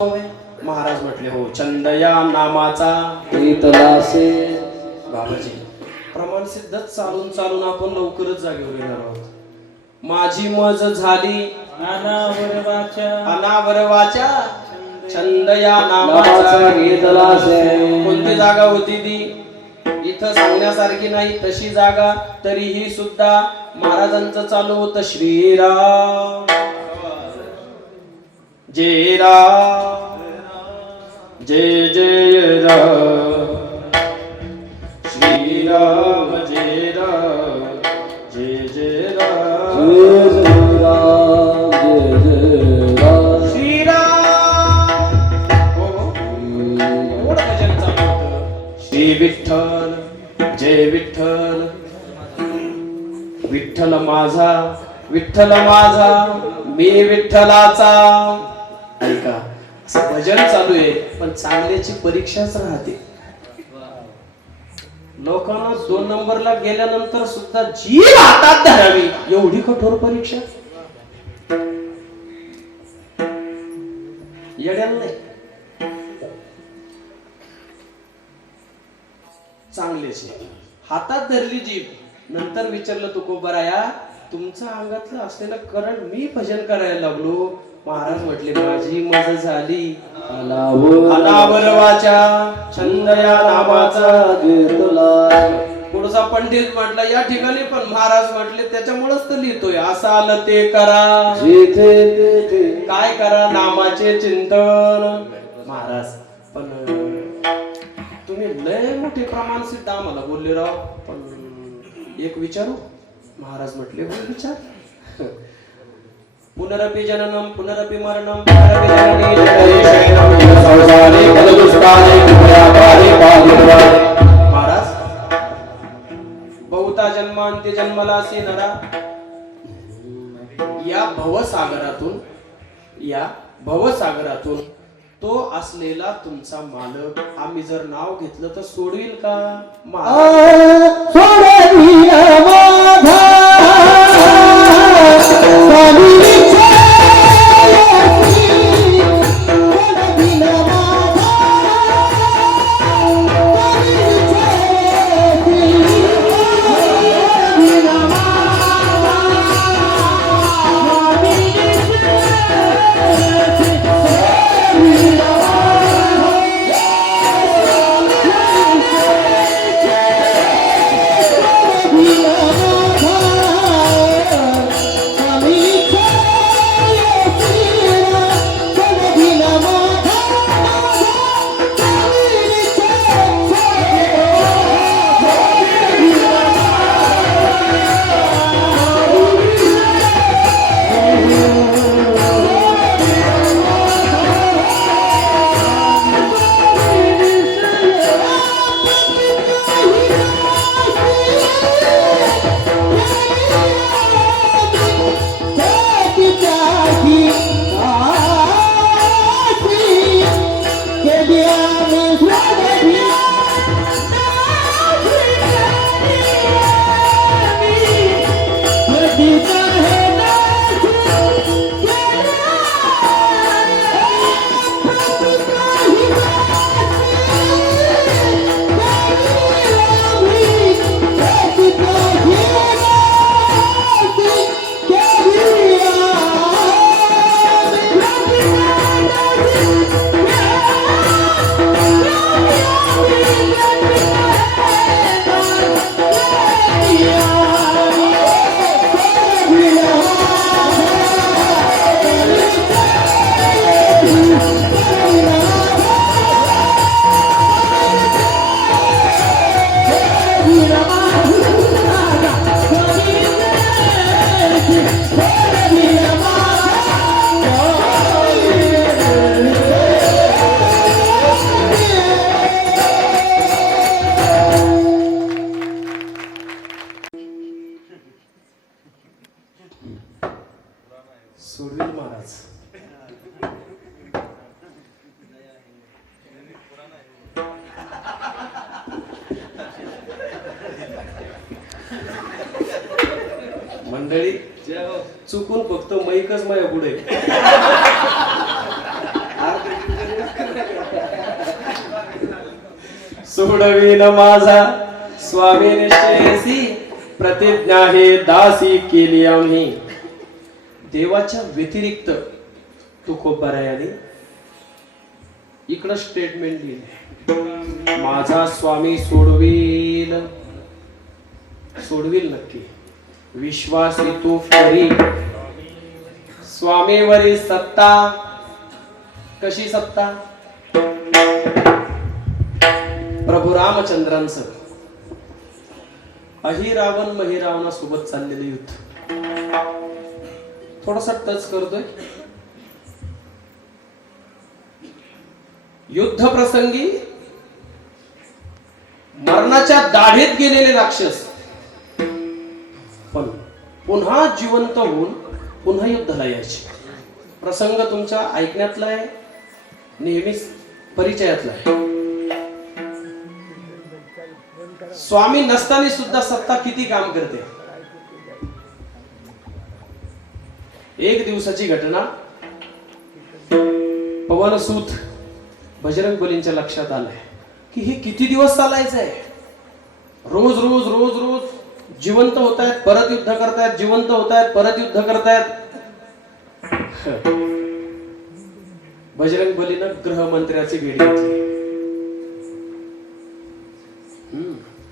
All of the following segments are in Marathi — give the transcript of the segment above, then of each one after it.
महाराज म्हटले हो छंद या नामाचा तलासे. बाबाजी प्रमाण सिद्धच चालून चालून आपण लवकरच जागेवर येणार आहोत. माझी मज झाली अनावरवाच्या छंद या नामाचा कोणती जागा होती ती इथं सांगण्यासारखी नाही तशी जागा. तरीही सुद्धा महाराजांचं चालू होतं श्रीराम जय राम जय जय राम श्रीराम जय राम जय जय राम श्रीराम. हो थोडं भजन चालू होतं. श्री विठ्ठल जय विठ्ठल विठ्ठल माझा मी विठ्ठलाचा. ऐका असं भजन चालू आहे पण चांगल्याची परीक्षाच राहते. लोकांना 2 नंबरला गेल्यानंतर सुद्धा जीव हातात धरावी एवढी कठोर परीक्षा येड्याला नाही. चांगल्याची हातात धरली जीभ नंतर विचारलं तू कोबराया तुमच्या अंगातलं असलेलं करंट मी भजन करायला लागलो. महाराज म्हटले माझी मज झाली अनावरवाच्या छंद या नामाचा. पुढचा पंडित म्हटला या ठिकाणी पण महाराज म्हटले त्याच्यामुळेच तर लिहितोय असं आलं ते करा काय करा नामाचे चिंतन. महाराज पण तुम्ही लय मोठे प्रमाण सिद्ध आम्हाला बोलले राव पण एक विचारू. महाराज म्हटले हो विचार. पुनरपि जननम पुनरपि मरणम पुनरपि जननी महाराज बहुता जन्मांती जन्मलासी नरा. या भवसागरातून तो असलेला तुमचा मालक आम्ही जर नाव घेतलं तर सोडविल का. सोडविल महाराज. मंडळी चुकून फक्त मैकच माझ्या पुढे सोडवीन माझा स्वामी निश्चयसी, प्रतिज्ञा हे दासी केली आम्ही. देवाच्या व्यतिरिक्त तुकोबारायाने इकडं स्टेटमेंट लिहिले, माझा स्वामी सोडवील नक्की, विश्वास तू करी. स्वामीवरी सत्ता, कशी सत्ता? प्रभू रामचंद्रांचं अहिरावण महिरावणा सोबत चाललेले युद्ध. थोडासा टच करतोय. युद्ध प्रसंगी मरणाच्या दाढेत गेलेले राक्षस पण पुन्हा जिवंत होऊन पुन्हा युद्धाला यायचे. प्रसंग तुमच्या ऐकण्यातला आहे, नेहमीच परिचयातला आहे. स्वामी नसताना सुद्धा सत्ता किती काम करते. एक दिवसाची घटना, पवनसूत बजरंग बलींच्या लक्षात आलंय की हे किती दिवस चालायचं आहे. रोज रोज रोज रोज जिवंत होत आहेत, परत युद्ध करतायत, जिवंत होत आहेत, परत युद्ध करतायत. बजरंग बलीनं गृहमंत्र्याची भेट घेतली.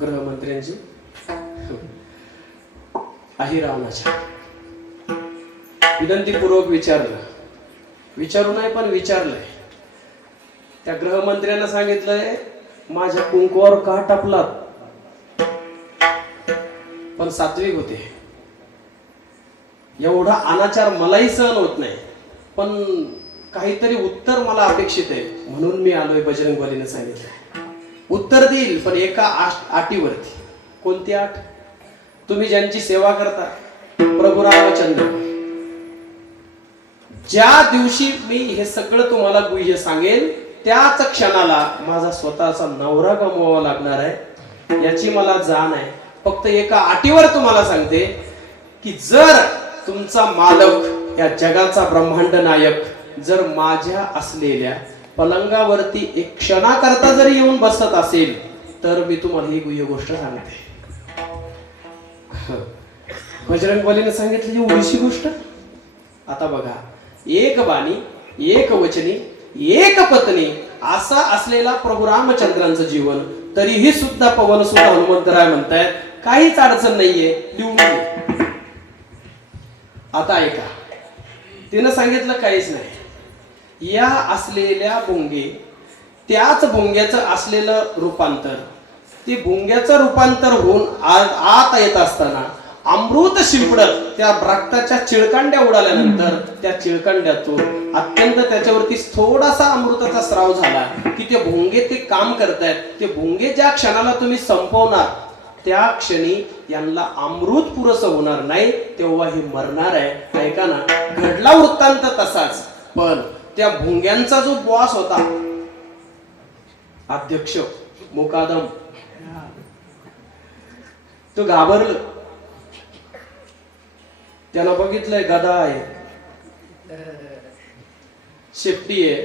गृहमंत्र्यांची अहिरावणाच्या विनंतीपूर्वक विचारू नाही पण विचारलंय. त्या गृहमंत्र्यांना सांगितलंय, माझ्या कुंकवावर का टापलात? पण सात्विक होते. एवढा अनाचार मलाही सहन होत नाही, पण काहीतरी उत्तर मला अपेक्षित आहे, म्हणून मी आलोय. बजरंग बलीने सांगितलंय उत्तर देईल, पण एका अटीवरती. कोणती अट? तुम्ही ज्यांची सेवा करता, प्रभू रामचंद्र, ज्या दिवशी मी हे सगळं तुम्हाला गुह्य सांगेल त्याच क्षणाला माझा स्वतःचा नवरा गमवावा लागणार आहे, याची मला जाण आहे. फक्त एका अटीवर तुम्हाला सांगते की जर तुमचा मालक, या जगाचा ब्रह्मांड नायक, जर माझ्या असलेल्या पलंगावरती एक क्षणाकरता जरी येऊन बसत असेल तर मी तुम्हाला ही गुह्य गोष्ट सांगते. बजरंग बलीने सांगितली एवढीशी गोष्ट. आता बघा, एक बाणी, एक वचनी, एक पत्नी असा असलेला प्रभू रामचंद्रांचं जीवन, तरीही सुद्धा पवनसूत हनुमंतराय म्हणतायत काहीच अडचण नाहीये, लिहून घे. आता ऐका, तिनं सांगितलं काहीच नाही. या असलेल्या भुंगे, त्याच भुंग्याचं असलेलं रूपांतर, ते भुंग्याचं रूपांतर होऊन आत येत असताना अमृत शिंपडत त्या रक्ताच्या चिळकांड्या उडाल्यानंतर त्या चिळकांड्यातून अत्यंत त्याच्यावरती थोडासा अमृताचा स्राव झाला की ते भुंगे ते काम करतायत. ते भुंगे ज्या क्षणाला तुम्ही संपवणार त्या क्षणी यांना अमृत पुरस होणार नाही, तेव्हा हे मरणार आहे. ऐका ना, घडला वृत्तांत तसाच, पण त्या भुंग्यांचा जो बॉस होता, अध्यक्ष मुकादम, तो घाबरलं. त्याला बघितलंय गदा आहे, शेपटी आहे,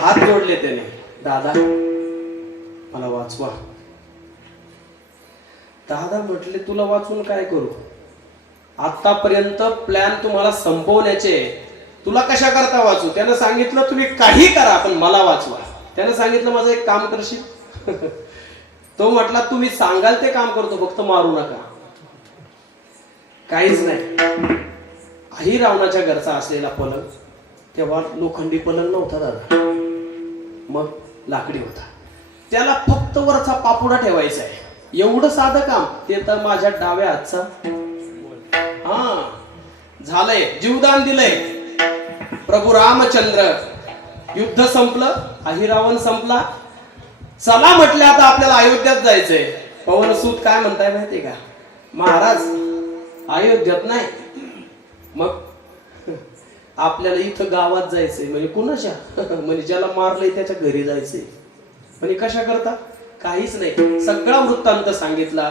हात जोडले त्याने, दादा मला वाचवा. दादा म्हटले तुला वाचून काय करू, आतापर्यंत प्लॅन तुम्हाला संपवण्याचे, तुला कशा करता वाचू? त्यानं सांगितलं तुम्ही काही करा पण मला वाचवा. त्यानं सांगितलं माझं एक काम करशील? तो म्हटला तुम्ही सांगाल ते काम करतो, फक्त मारू नका. काहीच नाही. अहिरावणाच्या घरचा असलेला पलंग, तेव्हा लोखंडी पलंग नव्हता दादा, मग लाकडी होता. त्याला फक्त वरचा पापुडा ठेवायचा आहे, एवढं साधं काम. ते तर माझ्या डाव्या हातचा. हा झालंय, जीवदान दिलंय. प्रभू रामचंद्र, युद्ध संपलं, अहिरावण संपला. चला म्हटलं आता आपल्याला अयोध्यात जायचंय. पवनसूत काय म्हणताय माहितीये का, महाराज अयोध्यात नाही, मग आपल्याला इथं गावात जायचंय. म्हणजे कुणाच्या? म्हणजे ज्याला मारलंय त्याच्या घरी जायचंय. म्हणजे कशा करता? काहीच नाही. सगळा वृत्तांत सांगितला,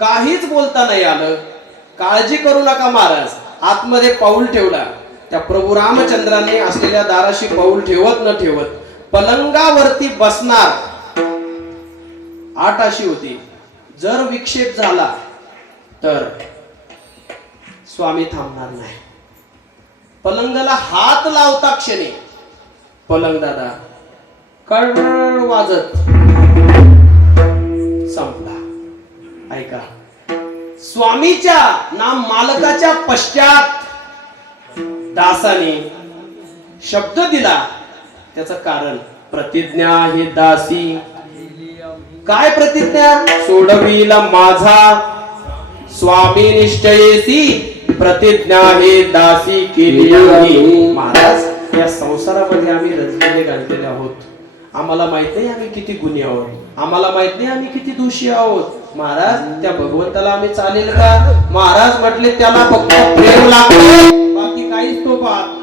काहीच बोलता नाही आलं. काळजी करू नका महाराज. आतमध्ये पाऊल ठेवला. त्या प्रभू रामचंद्रांनी असलेल्या दाराशी पाऊल ठेवत न ठेवत पलंगावरती बसणार आट अशी होती, जर विक्षेप झाला तर स्वामी थांबणार नाही. पलंगाला हात लावता क्षणी पलंग दादा कड वाजत संपला. ऐका, स्वामीच्या नाम मालकाच्या पश्चात दासाने शब्द दिला, त्याचं कारण प्रतिज्ञा ही दासी. काय प्रतिज्ञा? सोडविला माझा स्वामी निश्चयेसी प्रतिज्ञा हे दासी केली आहे. महाराज, या संसारामध्ये आम्ही रचलेले घाललेले आहोत. आम्हाला माहित नाही आम्ही किती गुन्हे आहोत, आम्हाला माहित नाही आम्ही किती दोषी आहोत. महाराज, त्या भगवंताला आम्ही चालेल का? महाराज म्हटले त्याला फक्त प्रेम लागते, बाकी काहीच तो पाहत